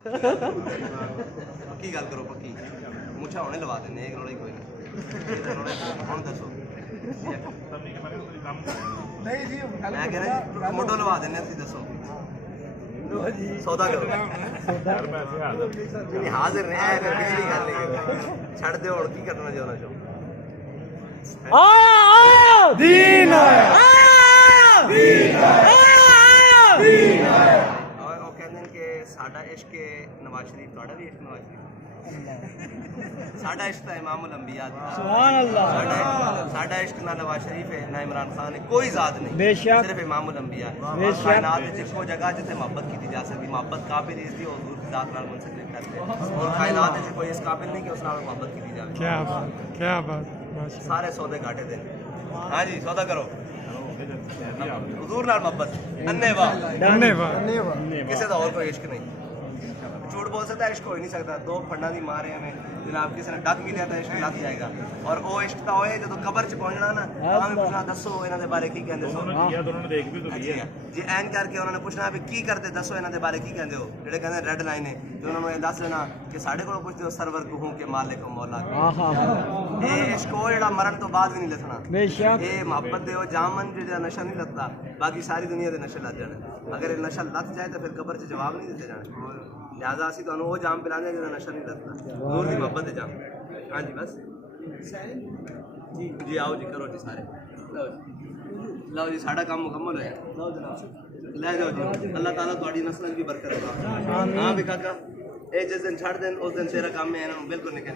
पक्की गल करो पक्की मुछा होने लवा देने एक रोले कोई नहीं कौन दसो नहीं जी मैं कह रहा जी मोटो लवा देने असि दसो सौदा करो नहीं हाजिर नहीं है पिछली गल नहीं छड़ दो हुण की करना चाहना चाहो आया दीन आया दीन आया दीन और वो कहते हैं कि साडा इश्क नवाज शरीफ ਤੁਹਾਡਾ भी इश्क नवाज शरीफ साडा इश्क तो इमामुल अंबिया सुभान अल्लाह साडा इश्क ना नवाज शरीफ है ना इमरान खान है कोई जात नहीं बेशक सिर्फ इमामुल अंबिया है बेशक कायनात में जिसको जगह जिथे मोहब्बत की जा सकती मोहब्बत काबिल इसकी और हुजूर की जात नाल मुंसलिक करते हैं और कायनात में कोई इस काबिल नहीं कि उस नाल मोहब्बत की जाए क्या बात माशाअल्लाह। सारे सौदे घाटे दे हां जी सौदा करो हुजूर नाल मोहब्बत धन्यवाद किसी दा और कोई इश्क नहीं झूठ बोल सकता है इश्क हो ही नहीं सकता दो फंडा दी मारे हमें जनाब किसी ने डक भी लिया तो इश्क लग जाएगा और वो इश्क तो होए जो कबर च पहुंचना ना तां पूछना दसो इन्हां दे बारे की कहंदे सो दोनों देख भी तो जी जी एन करके उन्होंने पूछना भी की करते दसो इन्हां दे बारे की कहंदे हो जेडे कहंदे रेड लाइन है ते उन्होंने ये दस देना कि साडे कोलों पुछदे हो सरवर को हूं के मालिक मौला आहा ये इश्क हो जेड़ा मरण तो बाद भी नहीं लथना बेशक ये मोहब्बत दे जामन जेड़ा नशा नहीं लगता बाकी सारी दुनिया दे नशे लग जाने अगर ये नशा लग जाए तो फिर कबर च जवाब नहीं दिते जाने लिहाजा असी तो वो जाम पिलाने जिहदा नशा नहीं लगता दूर दी मोहब्बत दे जाम हाँ जी बस जी आओ जी करो जी सारे लो जी साडा काम मुकम्मल होया ले जाओ जी अल्लाह ताला तुहाडी नस्ल दी बरकत करा हाँ भी काका ए जिस दिन छड़ देन उस दिन तेरा काम में इन्हां नूं बिल्कुल निकल